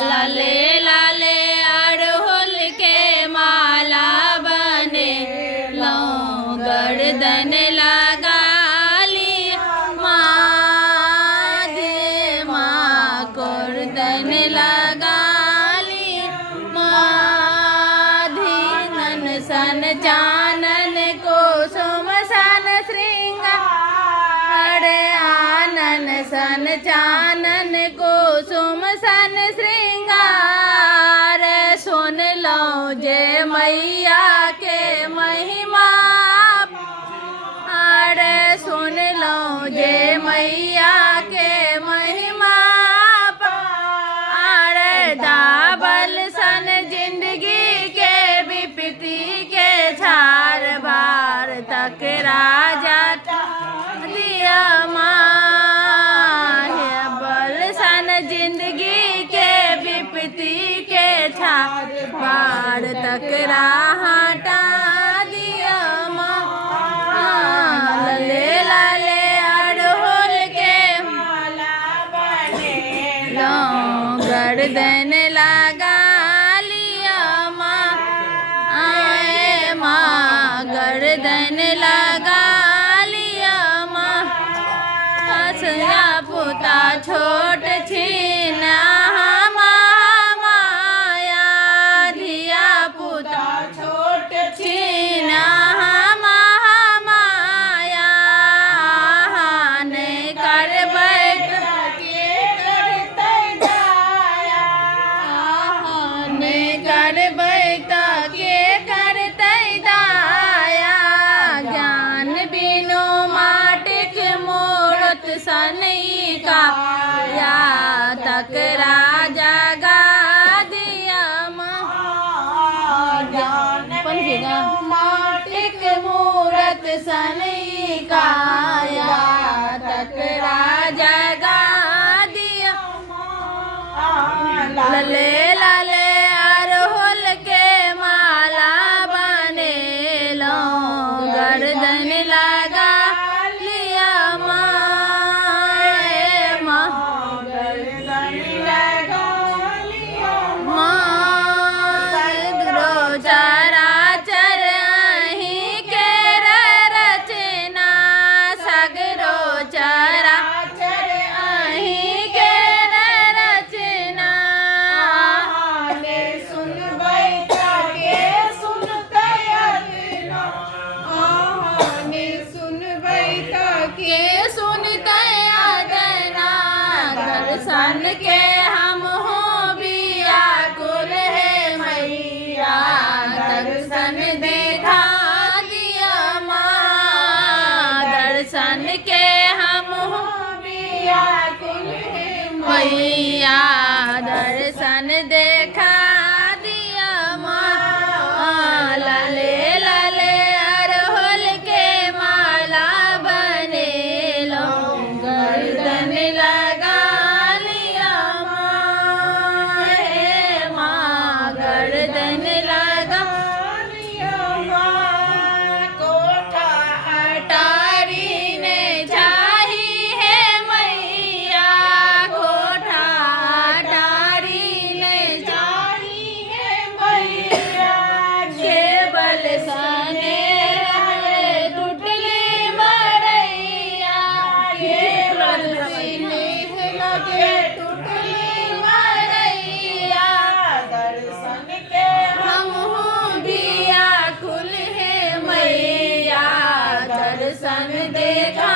लाले लाले अड़हुल के माला बने लो गर्दन लगा ली माँ दे माँ गर्दन लगा ली माँ धीनन सन चानन को सुमसन श्रृंगार आनन सन चानन को सुमसन श्रृंगार सुन लो जय मैया के महिमा अरे सुन लो जय मैया के महिमा अरे दाबल सन जिंदगी के विपत्ति के छार बार तक राजा दिया जिंदगी के विपत्ति के छार बार तक हटा दिया माँ लले लाले अड़हुल के माला बने लो गर्दन लगा लिया माँ आए माँ गर्दन लगा लिया माँ हसया पुता छोट छीना माया धिया पुता छोट छीना माया ने कर बैठ के करते जाया ने कर बैठ के करते दाया ज्ञान बिनु माटिक मूरत सनई का या तक राजा गा दिया माटिक मूरत सनई का या तक राजा गा दिया लले लाले अड़हुल के माला बने लो गर्दन लगा लिया के सुनते अदना दर्शन के हम हो बिया कुल है मैया दर्शन देखा दिया माँ दर्शन के हम हो बिया कुल है मैया दर्शन देखा दिया माँ लाले लाले अड़हुल के माला बने लो गर्दन लगा लिया माँ गर्दन लगा लिया माँ कोठा अटारी ने चाही है मैया कोठा अटारी ने चाही है मैया केवल सने टुटली मरैया केवल सने लगे टुटली मरैया दर्शन के हम हो बिया कुल है मैया दर्शन देखा